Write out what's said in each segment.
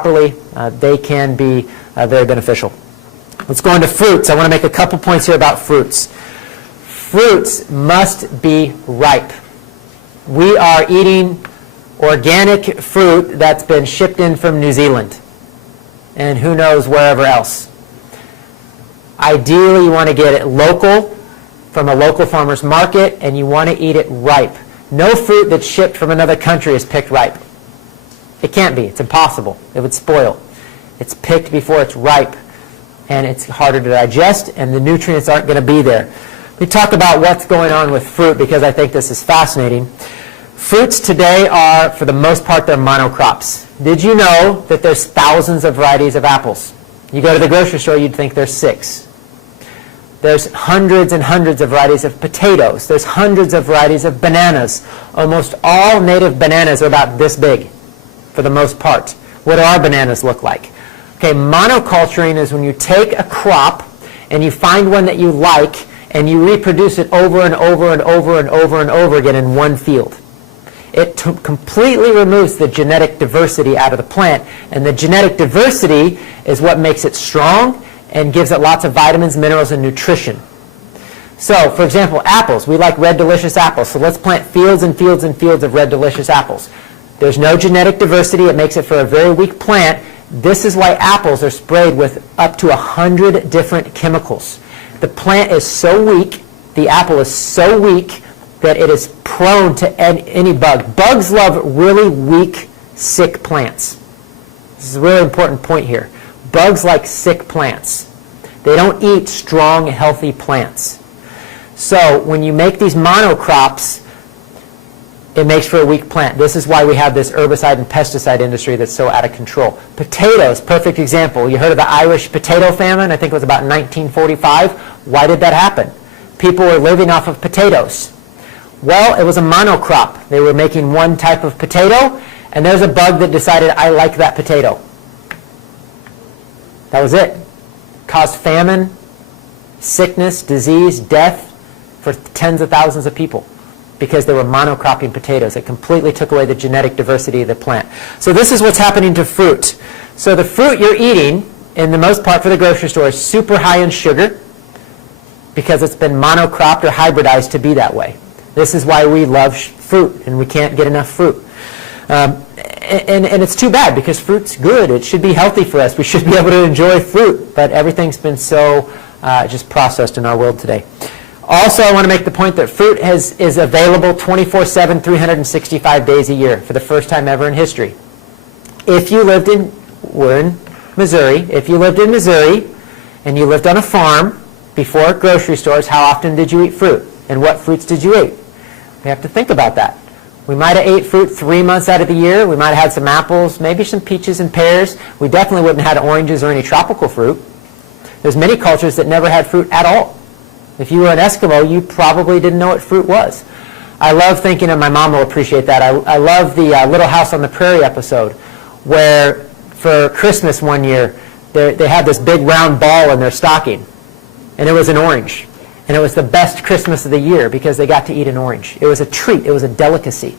properly, they can be very beneficial. Let's go into fruits. I want to make a couple points here about fruits. Fruits must be ripe. We are eating organic fruit that's been shipped in from New Zealand and who knows wherever else. Ideally, you want to get it local from a local farmer's market, and you want to eat it ripe. No fruit that's shipped from another country is picked ripe. It can't be. It's impossible. It would spoil. It's picked before it's ripe, and it's harder to digest, and the nutrients aren't going to be there. We talk about what's going on with fruit because I think this is fascinating. Fruits today are, for the most part, they're monocrops. Did you know that there's thousands of varieties of apples? You go to the grocery store, you'd think there's 6. There's hundreds and hundreds of varieties of potatoes. There's hundreds of varieties of bananas. Almost all native bananas are about this big, for the most part. What do our bananas look like? Okay, monoculturing is when you take a crop and you find one that you like and you reproduce it over and over and over and over and over again in one field. It completely removes the genetic diversity out of the plant, and the genetic diversity is what makes it strong and gives it lots of vitamins, minerals, and nutrition. So, for example, apples. We like red delicious apples, so let's plant fields and fields and fields of red delicious apples. There's no genetic diversity. It makes it for a very weak plant. This is why apples are sprayed with up to 100 different chemicals. The plant is so weak, the apple is so weak, that it is prone to any bug. Bugs love really weak, sick plants. This is a really important point here. Bugs like sick plants. They don't eat strong, healthy plants. So when you make these monocrops, it makes for a weak plant. This is why we have this herbicide and pesticide industry that's so out of control. Potatoes, perfect example. You heard of the Irish potato famine? I think it was about 1945. Why did that happen? People were living off of potatoes. Well, it was a monocrop. They were making one type of potato, and there's a bug that decided, I like that potato. That was it. Caused famine, sickness, disease, death for tens of thousands of people because they were monocropping potatoes. It completely took away the genetic diversity of the plant. So this is what's happening to fruit. So the fruit you're eating, in the most part for the grocery store, is super high in sugar because it's been monocropped or hybridized to be that way. This is why we love fruit, and we can't get enough fruit. And it's too bad because fruit's good. It should be healthy for us. We should be able to enjoy fruit, but everything's been so just processed in our world today. Also, I want to make the point that fruit is available 24/7, 365 days a year for the first time ever in history. If you lived we're in Missouri, if you lived in Missouri and you lived on a farm before grocery stores, how often did you eat fruit? And what fruits did you eat? We have to think about that. We might have ate fruit 3 months out of the year. We might have had some apples, maybe some peaches and pears. We definitely wouldn't have had oranges or any tropical fruit. There's many cultures that never had fruit at all. If you were an Eskimo, you probably didn't know what fruit was. I love thinking, and my mom will appreciate that, I love the Little House on the Prairie episode where for Christmas one year they had this big round ball in their stocking, and it was an orange. And it was the best Christmas of the year because they got to eat an orange. It was a treat. It was a delicacy.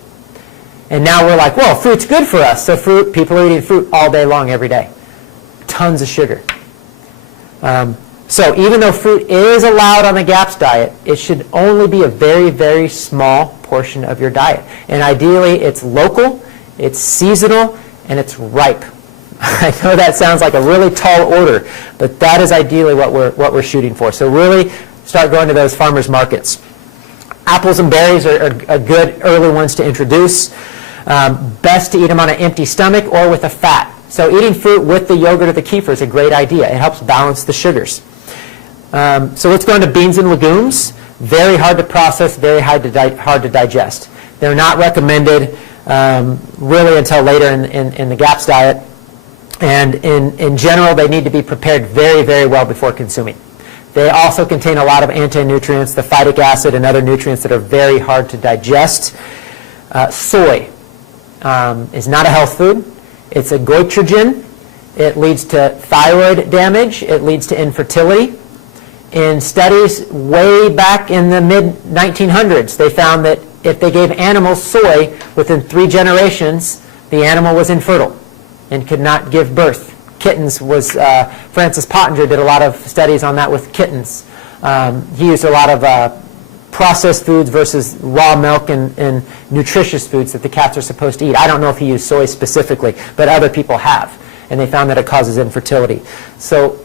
And now we're like, well, fruit's good for us. So people are eating fruit all day long, every day. Tons of sugar. So even though fruit is allowed on the GAPS diet, it should only be a very, very small portion of your diet. And ideally, it's local, it's seasonal, and it's ripe. I know that sounds like a really tall order, but that is ideally what we're shooting for. So really start going to those farmers markets. Apples and berries are good early ones to introduce. Best to eat them on an empty stomach or with a fat. So eating fruit with the yogurt or the kefir is a great idea. It helps balance the sugars. So let's go into beans and legumes. Very hard to process, very hard to digest. They're not recommended really until later in the GAPS diet. And in general, they need to be prepared very, very well before consuming. They also contain a lot of anti-nutrients, the phytic acid and other nutrients that are very hard to digest. Soy is not a health food. It's a goitrogen. It leads to thyroid damage. It leads to infertility. In studies way back in the mid-1900s, they found that if they gave animals soy, within 3 generations, the animal was infertile. and could not give birth. Kittens was, Francis Pottinger did a lot of studies on that with kittens. He used a lot of processed foods versus raw milk and nutritious foods that the cats are supposed to eat. I don't know if he used soy specifically, but other people have, and they found that it causes infertility. So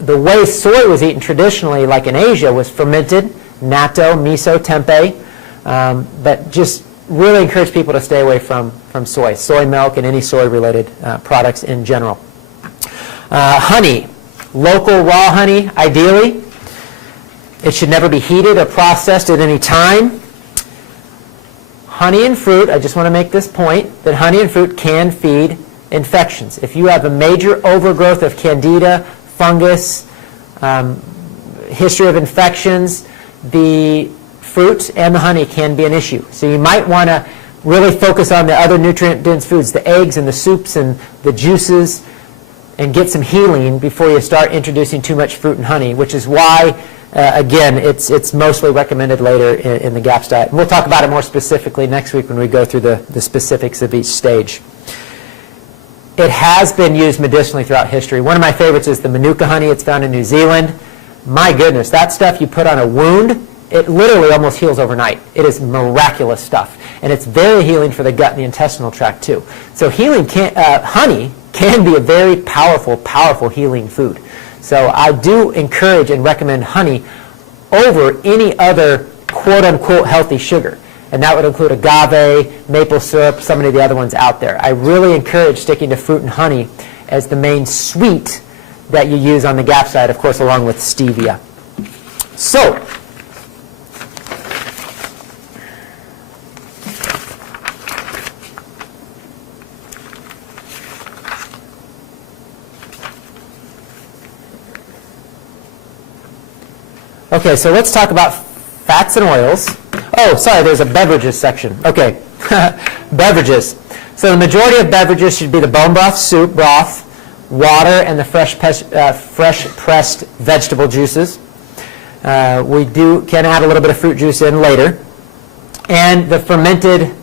the way soy was eaten traditionally, like in Asia, was fermented, natto, miso, tempeh, but just really encourage people to stay away from soy milk, and any soy-related products in general. Honey, local raw honey, ideally. It should never be heated or processed at any time. Honey and fruit, I just want to make this point, that honey and fruit can feed infections. If you have a major overgrowth of candida, fungus, history of infections, the fruit and the honey can be an issue. So you might want to really focus on the other nutrient-dense foods, the eggs and the soups and the juices, and get some healing before you start introducing too much fruit and honey, which is why, again, it's mostly recommended later in the GAPS diet. And we'll talk about it more specifically next week when we go through the specifics of each stage. It has been used medicinally throughout history. One of my favorites is the Manuka honey. It's found in New Zealand. My goodness, that stuff you put on a wound, it literally almost heals overnight. It is miraculous stuff. And it's very healing for the gut and the intestinal tract too. So honey can be a very powerful, powerful healing food. So I do encourage and recommend honey over any other quote-unquote healthy sugar. And that would include agave, maple syrup, some of the other ones out there. I really encourage sticking to fruit and honey as the main sweet that you use on the GAPS diet, of course, along with stevia. So, okay, so let's talk about fats and oils. Oh, sorry, there's a beverages section. Okay, beverages. So the majority of beverages should be the bone broth, soup broth, water, and the fresh pressed vegetable juices. We can add a little bit of fruit juice in later. And the fermented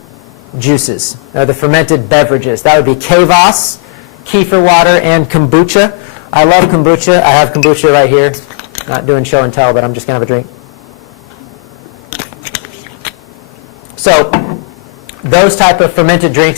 juices, the fermented beverages. That would be kvass, kefir water, and kombucha. I love kombucha. I have kombucha right here. Not doing show and tell, but I'm just going to have a drink. So those type of fermented drinks